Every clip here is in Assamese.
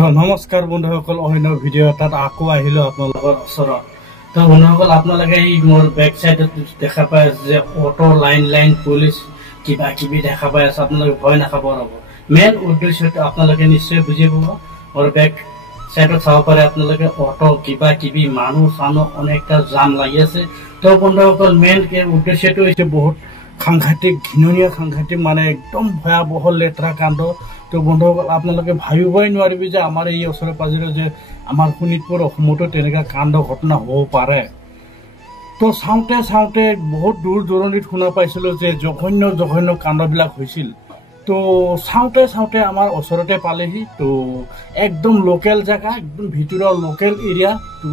তো নমস্কাৰ বন্ধুসকল, অন্য ভিডিঅ' এটাত আকৌ আহিলোঁ আপোনালোকৰ ওচৰত। তো বন্ধুসকল, আপোনালোকে এই মোৰ বেক চাইডত দেখা পাই আছে যে অটো লাইন পুলিচ কিবা কিবি দেখা পাই আছে। আপোনালোকে ভয় নাখাব ৰ'ব। মেইন উদ্দেশ্যটো আপোনালোকে নিশ্চয় বুজি পাব। মোৰ বেক চাইডত চাব পাৰে আপোনালোকে অটো কিবা কিবি মানুহ চানুহ অনেকটা জাম লাগি আছে। তো বন্ধুসকল, মেইন উদ্দেশ্যটো হৈছে বহুত সাংঘাতিক ঘৃণনীয় সাংঘাতিক মানে একদম ভয়াবহ লেতেৰা কাণ্ড। তো বন্ধুসকল, আপোনালোকে ভাবিবই নোৱাৰিবি যে আমাৰ এই ওচৰে পাজৰে যে আমাৰ শোণিতপুৰ অসমতো তেনেকুৱা কাণ্ড ঘটনা হ'ব পাৰে। তো চাওঁতে বহুত দূৰ দূৰণিত শুনা পাইছিলোঁ যে জঘন্য কাণ্ডবিলাক হৈছিল। তো চাওঁতে আমাৰ ওচৰতে পালেহি। তো একদম লোকেল জেগা, একদম ভিতৰৰ লোকেল এৰিয়া। তো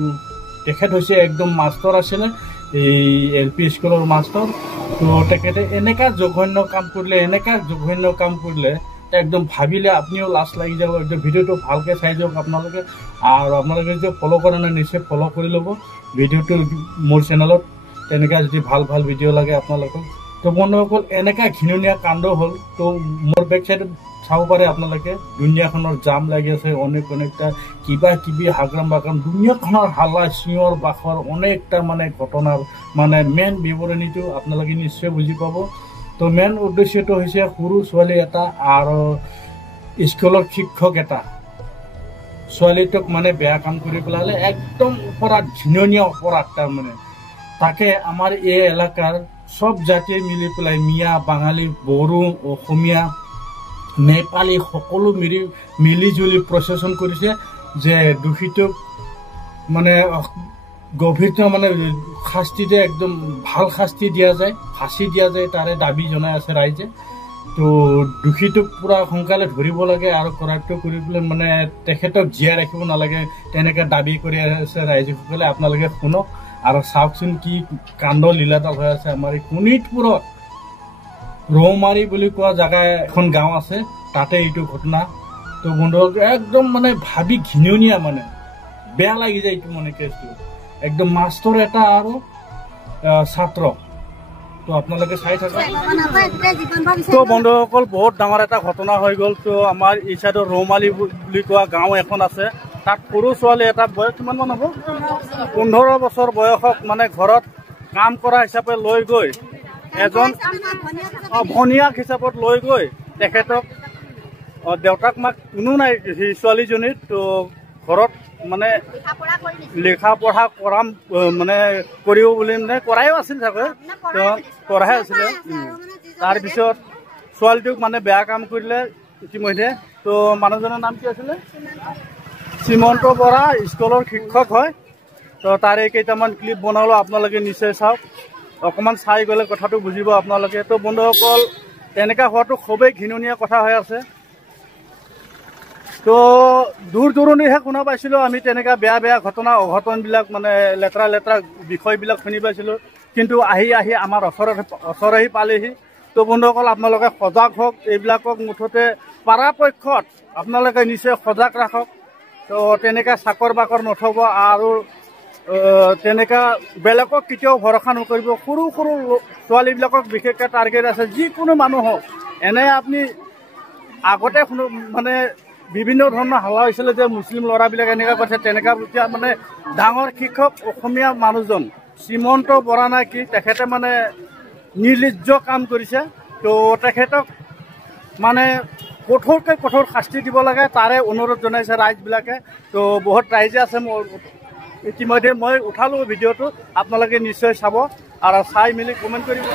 তেখেত হৈছে একদম মাষ্টৰ আছিলে, এই LP স্কুলৰ মাষ্টৰ। তো তেখেতে এনেকুৱা জঘন্য কাম কৰিলে একদম ভাবিলে আপনিও লাজ লাগি যাব। একদম ভিডিঅ'টো ভালকৈ চাই যাওক আপোনালোকে। আৰু আপোনালোকে যদি ফ'ল' কৰা নাই নিশ্চয় ফ'ল' কৰি ল'ব ভিডিঅ'টো মোৰ চেনেলত। তেনেকুৱা যদি ভাল ভিডিঅ' লাগে আপোনালোকক। তো বন্ধুসকল, এনেকুৱা ঘৃণনীয় কাণ্ড হ'ল। তো মোৰ বেক চাইডত চাব পাৰে আপোনালোকে, দুনিয়াখনৰ জাম লাগি আছে। অনেকটা কিবা কিবি হাগ্ৰাম বাগ্ৰাম দুনিয়াখনৰ হাল্লা চিঞৰ বাখৰ অনেকটা মানে ঘটনাৰ মানে মেইন বিৱৰণীটো আপোনালোকে নিশ্চয় বুজি পাব। তো মেইন উদ্দেশ্যটো হৈছে সৰু ছোৱালী এটা আৰু স্কুলৰ শিক্ষক এটা ছোৱালীটোক মানে বেয়া কাম কৰি পেলালে। একদম অপৰাধ, ঘৃণনীয় অপৰাধ। তাৰমানে তাকে আমাৰ এই এলেকাৰ চব জাতিয়ে মিলি পেলাই মিয়া বাঙালী বড়ো অসমীয়া নেপালী সকলো মিলি জুলি প্ৰচেছন কৰিছে যে দোষীটোক মানে গভীৰ মানে শাস্তি দিয়ে, একদম ভাল শাস্তি দিয়া যায়, ফাঁচি দিয়া যায়, তাৰে দাবী জনাই আছে ৰাইজে। তো দোষীটোক পুৰা সোনকালে ধৰিব লাগে আৰু কৰায়ত্ব কৰি পেলাই মানে তেখেতক জীয়াই ৰাখিব নালাগে, তেনেকৈ দাবী কৰি আছে ৰাইজসকলে। আপোনালোকে শুনক আৰু চাওকচোন কি কাণ্ড লীলাডাল হৈ আছে আমাৰ এই শোণিতপুৰত। ৰৌমাৰী বুলি কোৱা জেগা এখন গাঁও আছে, তাতে এইটো ঘটনা। তো বন্ধুসকল, একদম মানে ভাবি ঘৃণনীয়া, মানে বেয়া লাগি যায় এইটো মানে কেছটো। একদম মাষ্টৰ এটা আৰু ছাত্ৰ। তো আপোনালোকে চাই থাকক। তো বন্ধুসকল, বহুত ডাঙৰ এটা ঘটনা হৈ গ'ল। তো আমাৰ এই চাইডৰ ৰৌমালী বুলি কোৱা গাঁও এখন আছে, তাত সৰু ছোৱালী এটা বয়স কিমানমান হ'ব, 15 বছৰ বয়সক মানে ঘৰত কাম কৰা হিচাপে লৈ গৈ এজন ভনীয়াক হিচাপত লৈ গৈ তেখেতক দেউতাক মাক কোনো নাই ছোৱালীজনীৰ। তো ঘৰত মানে লিখা পঢ়া কৰাম মানে কৰিব বুলি মানে কৰাইও আছিল চাগৈ, তো পঢ়াই আছিলে। তাৰপিছত ছোৱালীটোক মানে বেয়া কাম কৰিলে ইতিমধ্যে। তো মানুহজনৰ নাম কি আছিলে, শ্ৰীমন্ত বৰা, স্কুলৰ শিক্ষক হয়। তো তাৰে কেইটামান ক্লিপ বনালোঁ, আপোনালোকে নিশ্চয় চাওক। অকণমান চাই গ'লে কথাটো বুজিব আপোনালোকে। তো বন্ধুসকল, তেনেকুৱা হোৱাটো খুবেই ঘৃণনীয় কথা হৈ আছে। তো দূৰ দূৰণিহে শুনা পাইছিলোঁ আমি তেনেকুৱা বেয়া ঘটনা অঘটনবিলাক, মানে লেতেৰা বিষয়বিলাক শুনি পাইছিলোঁ। কিন্তু আহি আমাৰ ওচৰহি পালেহি। তো বন্ধুসকল, আপোনালোকে সজাগ হওক, এইবিলাকক মুঠতে পৰাপক্ষত আপোনালোকে নিশ্চয় সজাগ ৰাখক। তো তেনেকৈ চাকৰ বাকৰ নথব আৰু তেনেকুৱা বেলেগক কেতিয়াও ভৰসা নকৰিব। সৰু ছোৱালীবিলাকক বিশেষকৈ টাৰ্গেট আছে, যিকোনো মানুহ হওক। এনে আপুনি আগতে মানে বিভিন্ন ধৰণৰ হাল্লা হৈছিলে যে মুছলিম ল'ৰাবিলাক এনেকুৱা কৈছে, তেনেকুৱা এতিয়া মানে ডাঙৰ শিক্ষক অসমীয়া মানুহজন শ্ৰীমন্ত বৰা নে কি, তেখেতে মানে নিৰ্লজ্জ কাম কৰিছে। তো তেখেতক মানে কঠোৰ শাস্তি দিব লাগে, তাৰে অনুৰোধ জনাইছে ৰাইজবিলাকে। তো বহুত ৰাইজে আছে, ইতিমধ্যে মই উঠালোঁ ভিডিঅ'টো, আপোনালোকে নিশ্চয় চাব আৰু চাই মেলি কমেণ্ট কৰিব।